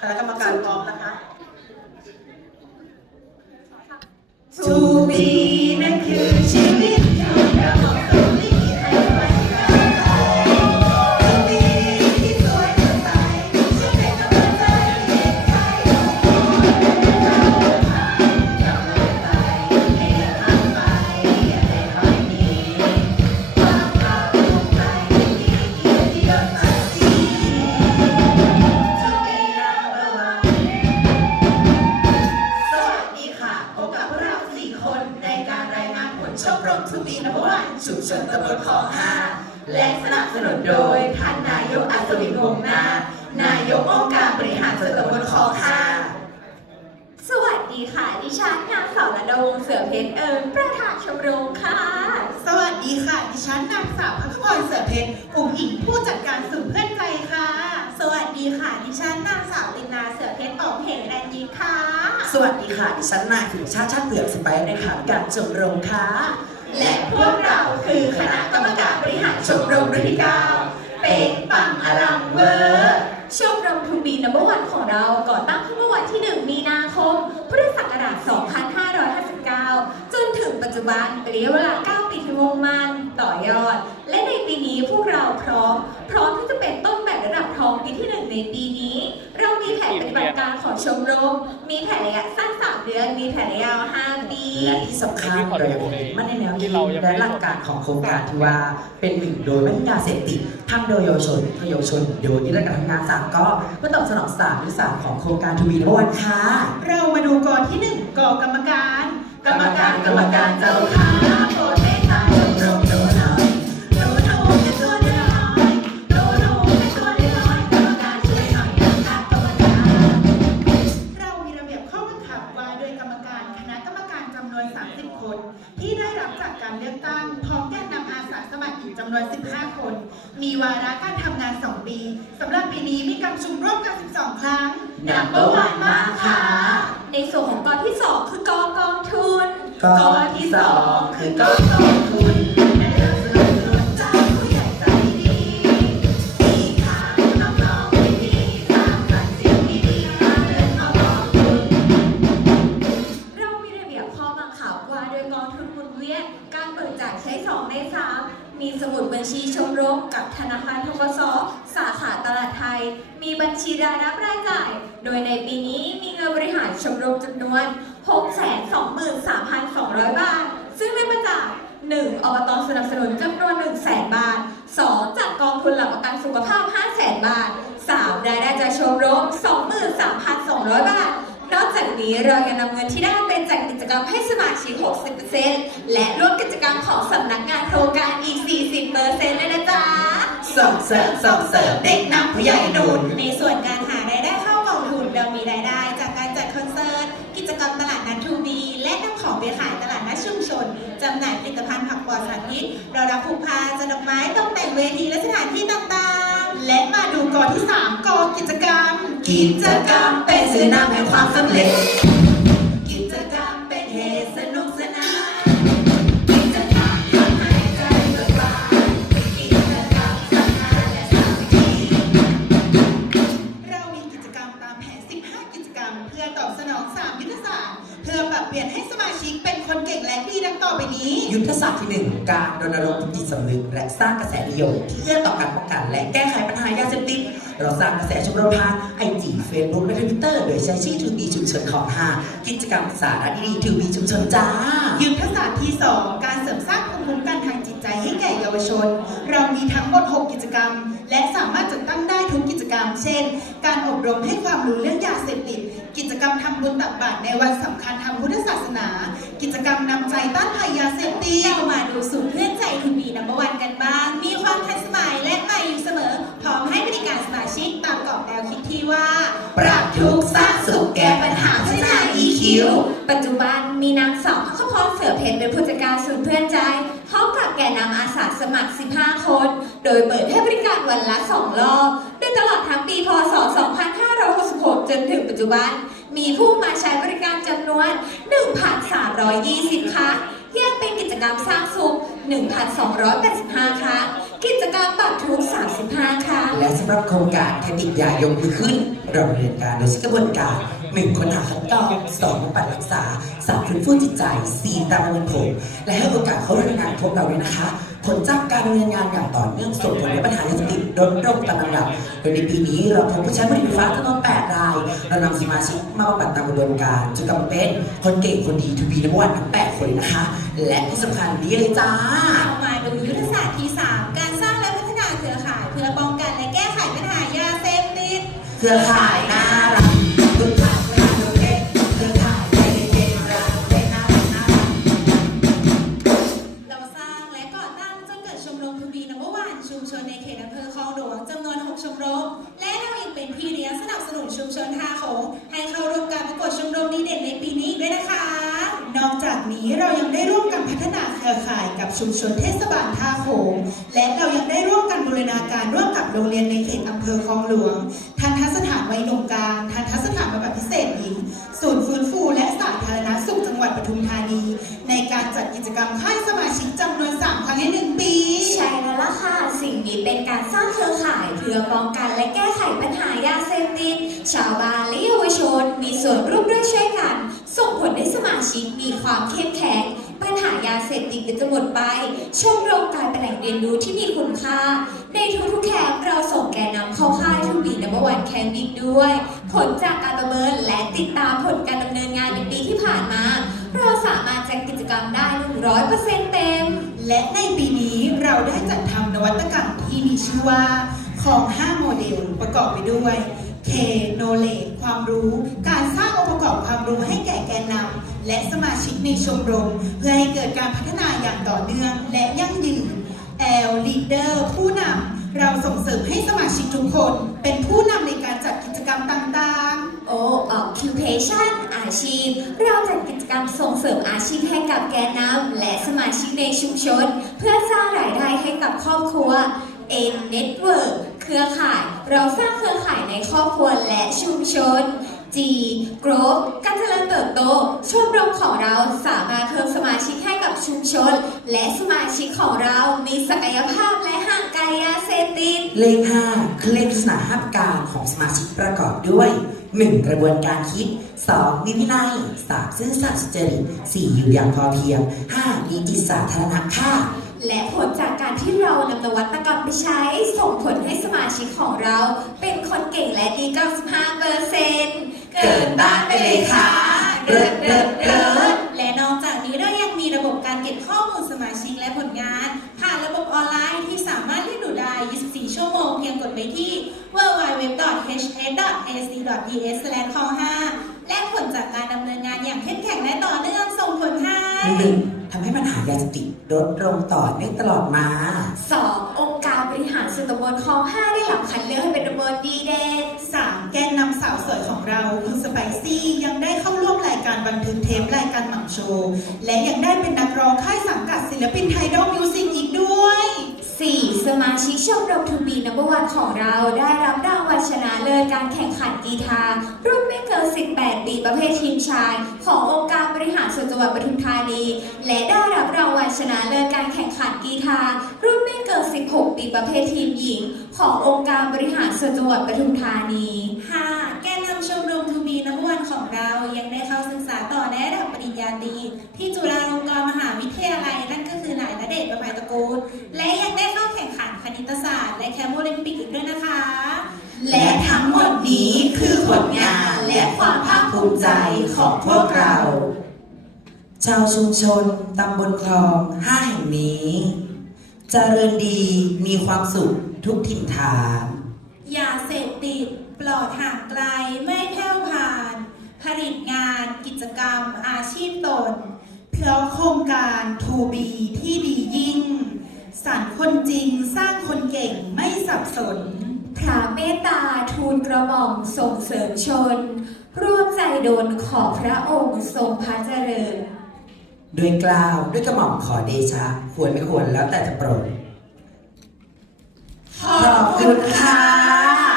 คณะกรรมการพร้อมนะคะ To be ชมรมทูบีนวันชุมชนตำบลคลองห้าและสนับสนุนโดยท่านนายกอัศวินวงศ์นา นายกองค์การบริหารส่วนตำบลคลองห้าสวัสดีค่ะ ดิฉันนางสาวระดาวงศ์เสือเพชรเอิญประธานชมรมค่ะ สวัสดีค่ะ ดิฉันนางสาวพักพรเสือเพชรผู้หญิงผู้จัดการสุ่มเพื่อนใจค่ะ สวัสดีค่ะ ดิฉันนางสาวตินาเสือเพชรออกเหงแรงยิงค่ะ สวัสดีค่ะ ดิฉันนายสุชาติชาติเปลือกสไปร์ในข่าวการชมรมค่ะ และพวกเราคือคณะกรรมการบริหารชมรมรุ่นที่เก้าเป็นปังอลังเวอร์ชมรมทูบีนัมเบอร์วันของเราก่อตั้งขึ้นเมื่อวันที่ 1 มีนาคม พุทธศักราช 2559 จนถึงปัจจุบันเป็นระยะเวลา 9 ปีที่มุ่งมั่นต่อยอด และในปีนี้พวกเราพร้อม พร้อมที่จะเป็นต้น องปีที่1ในปีนี้ เรามีแผนปฏิบัติการของชมรม มีแผนระยะสั้น3เดือน มีแผนระยะยาว5ปีและที่สำคัญเรายังคงยึดมั่นในแนวคิดและหลักการของโครงการที่ว่าเป็นหนึ่งโดยไม่มียาเสพติดทำโดยเยาวชนเพื่อเยาวชนโดยยึดหลักการทำงานสามก็เพื่อตอบสนองสามยุทธศาสตร์ของโครงการทวีนวันค่ะเรามาดูกอที่หนึ่งกอกรรมการ กรรมการกรรมการเจ้าค่ะำนวน 15 คน มีวาระการทำงาน 2 ปีสำหรับปีนี้มีการประชุมร่วมกัน 12 ครั้ง Number one มากค่ะ ในส่วนของกอที่2คือกอกองทุนก็กอที่สองคือกองกองทุน โดยในปีนี้มีเงินบริหารชมรมจำนวน 623,200 บาท ซึ่งได้มาจาก 1. อบตสนับสนุนจำนวน 1 0 0 0 0 0 บาท 2. จากกองทุนหลักประกันสุขภาพ 5 0 0 0 0 0 บาท 3. รายได้จากชมรม 23,200 บาท นอกจากนี้เรายังนำเงินที่ได้เป็นจากกิจกรรมให้สมาชิก 60%และร่วมกิจกรรมของสำนักงานโครงการอีก 40%เลยนะจ๊ะส่งเสริมส่งเสริมเด็กนำผู้ใหญ่หนุนในส่วนการ จำหน่ายผลิตภัณฑ์ผักปลอดสารพิษเรารับผูกพาจัดดอกไม้ตกแต่งเวทีและสถานที่ต่างๆ และมาดูกอที่ 3กอกิจกรรม กิจกรรมเป็นสื่อนำแห่งความสำเร็จ ศาสตร์ที่ 1 การรณรงค์จิตสำนึก และสร้างกระแสนิยมที่เอื้อต่อการป้องกัน และแก้ไขปัญหายาเสพติดเราสร้างกระแสชมรมทางไอจีเฟซบุ๊กและทวิตเตอร์โดยใช้ชื่อทูบีชุมชนของหากิจกรรมสาระดีๆทูบีชุมชนจ้ายุทธศาสตร์ที่ 2 การเสริมสร้างภูมิคุ้มกันทางจิตใจให้แก่เยาวชน เรามีทั้งหมด 6 กิจกรรม และสามารถจัดตั้งได้ทุกกิจกรรม เช่น การอบรมให้ความรู้เรื่องยาเสพติดกิจ ทำบุญตักบาตรในวันสำคัญทางพุทธศาสนา กิจกรรมนำใจต้านภัยยาเสพติดเรามาดูสูตรเพื่อนใจทูบีนัมเบอร์วันกันบ้าง มีความทันสมัยและใหม่อยู่เสมอ พร้อมให้บริการสมาชิกตามกรอบแนวคิดที่ว่า ปรับทุกข์สร้างสุขแก้ปัญหาพัฒนา EQ ปัจจุบันมีนางสาวพักพรเสือเพชรเป็นผู้จัดการศูนย์เพื่อนใจพร้อมกับแก่นำอาสาสมัคร 15 คน โดยเปิดให้บริการวันละ 2 รอบ โดยตลอดทั้งปี พศ 2566 จนถึงปัจจุบัน มีผู้มาใช้บริการจำนวน 1,320 ครั้ง แยกเป็นกิจกรรมสร้างสุข 1,285 ครั้ง กิจกรรมบัตรทุก35 ครั้ง และสำหรับโครงการแคติกยายกมือขึ้น เราดำเนินการโดยใช้กระบวนการหนึ่งค้นหาคัดกรองสองบำบัดรักษาสามฟื้นฟูจิตใจสี่ตามดำเนินผลและให้โอกาสเขาดำเนินงานพวกเราด้วยนะคะ ผลจากการดำเนินงานอย่างต่อเนื่องส่งผลในปัญหายาเสพติดลดลงตามลำดับโดยในปีนี้เราพบผู้ใช้บริการไฟฟ้าจำนวน8ราย เรานำสมาชิกมาบำบัดตามกระบวนการจนกลายเป็นคนเก่งคนดีทูบีนับวันทั้ง8คนเลยนะคะ และที่สำคัญนี้เลยจ้าเรามาดูยุทธศาสตร์ที่ 3 การสร้างและพัฒนาเครือข่าย เพื่อป้องกันและแก้ไขปัญหายาเสพติดเครือข่ายน่า นอกจากนี้เรายังได้ร่วมกันพัฒนาเครือข่ายกับชุมชนเทศบาลท่าโขงและเรายังได้ร่วมกันบูรณาการร่วมกับโรงเรียนในเขตอำเภอคลองหลวง ทันทสถานวัยหนุ่มกลางทันทสถานบำบัดพิเศษหญิงศูนย์ฟื้นฟูและสาธารณสุขจังหวัดปทุมธานี ในการจัดกิจกรรมค่ายสมาชิกจำนวน3ครั้งใน1ปีใช่แล้วล่ะค่ะ สิ่งนี้เป็นการสร้างเครือข่ายเพื่อป้องกันและแก้ไขปัญหายาเสพติดชาวบ้านและเยาวชน มีส่วนร่วมด้วยช่วยกัน ส่งผลให้สมาชิกมีความเข้มแข็ง ปัญหายาเสพติดก็จะหมดไป ชมรมกลายเป็นแหล่งเรียนรู้ที่มีคุณค่า ในทุกๆแคมป์เราส่งแกนนำเข้าค่ายทุกปีนับวันแคมป์อีกด้วย ผลจากการประเมินและติดตามผลการดำเนินงานในปีที่ผ่านมา เราสามารถจัดกิจกรรมได้ 100%เต็ม และในปีนี้เราได้จัดทำนวัตกรรมที่มีชื่อว่า ของ 5 โมเดลประกอบไปด้วย K Knowledge ความรู้ การสร้างองค์ประกอบความรู้ให้แก่แกนนำและสมาชิกในชมรม เพื่อให้เกิดการพัฒนาอย่างต่อเนื่องและยั่งยืน L Leader ผู้นำเราส่งเสริมให้สมาชิกทุกคน เป็นผู้นำในการจัดกิจกรรมต่าง ๆ O Occupation อาชีพ เราจัดกิจกรรมส่งเสริมอาชีพให้กับแกนนำและสมาชิกในชุมชน เพื่อสร้างรายได้ให้กับครอบครัว N Network เครือข่ายเราสร้างเครือข่ายในครอบครัวและชุมชน G Growth การเจริญเติบโตชมรมของเราสามารถเพิ่มสมาชิกให้กับชุมชน และสมาชิกของเรามีศักยภาพและห่างไกลยาเสพติด เลข5คือเลขลักษณะห้าประการของสมาชิกประกอบด้วย 1. กระบวนการคิด 2. มีวินัย 3. ซื่อสัตย์สุจริต 4. อยู่อย่างพอเพียง 5. มีจิตสาธารณะค่ะและผลจากการ ที่เรานำนวัตกรรมไปใช้ ส่งผลให้สมาชิกของเรา เป็นคนเก่งและดี 95เปอร์เซ็นต์เกินต้านไปเลยค่ะเลิศเลิศเลิศและนอกจากนี้เรายังมีระบบการเก็บข้อมูลสมาชิกและผลงาน ผ่านระบบออนไลน์ที่สามารถเรียนดูได้ 24 ชั่วโมงเพียงกดไปที่ www.hs.es/com5 และผลจากการดำเนินงานอย่างเข้มแข็งและต่อเนื่องส่งผลให้ ทำให้ปัญหายาเสพติดลดลงต่อเนื่องตลอดมา 2. องค์การบริหารส่วนตำบลคลอง5ได้รับคัดเลือกให้เป็นตำบลดีเด่น 3. แกนนำสาวสวยของเราคุณสไปซี่ยังได้เข้าร่วมรายการบันทึกเทปรายการหนังโชว์ และยังได้เป็นนักร้องค่ายสังกัดศิลปินไทดอลมิวสิกอีกด้วย 4. สมาชิกชมรมทูบีนับวันของเราได้รับรางวัลชนะเลิศการแข่งขันกีฬารุ่นไม่เกิน 18 ปีประเภททีมชาย ขององค์การบริหาร ส่วนจังหวัดปทุมธานี และได้รับรางวัลชนะเลิศการแข่งขันกีฬารุ่นไม่เกิน 16 ปีประเภททีมหญิง ขององค์การบริหารส่วนจังหวัดปทุมธานี 5. แกนนำชมรมทูบีนักวันของเรายังได้เข้าศึกษาต่อในระดับปริญญาตรีที่จุฬาลงกรณ์มหาวิทยาลัยนั่นก็คือนายณเดชน์ประภัยตระกูลและยังได้เข้าแข่งขันคณิตศาสตร์และแคมป์โอลิมปิกอีกด้วยนะคะ และทั้งหมดนี้คือผลงานและความภาคภูมิใจของพวกเรา ชาวชุมชนตำบลคลองห้าแห่งนี้เจริญดีมีความสุขทุกถิ่นฐานยาเสพติดปลอดห่างไกลไม่แผ่วผ่าน ผลิตงานกิจกรรมอาชีพตน เพราะโครงการทูบีที่ดียิ่งสรรคนจริงสร้างคนเก่งไม่สับสน พระเมตตาทูลกระหม่อมส่งเสริมชน ร่วมใจดลขอพระองค์ทรงพระเจริญ ด้วยกล่าวด้วยกระหม่อมขอเดชะ ควรไม่ควรแล้วแต่จะโปรดขอบคุณค่ะ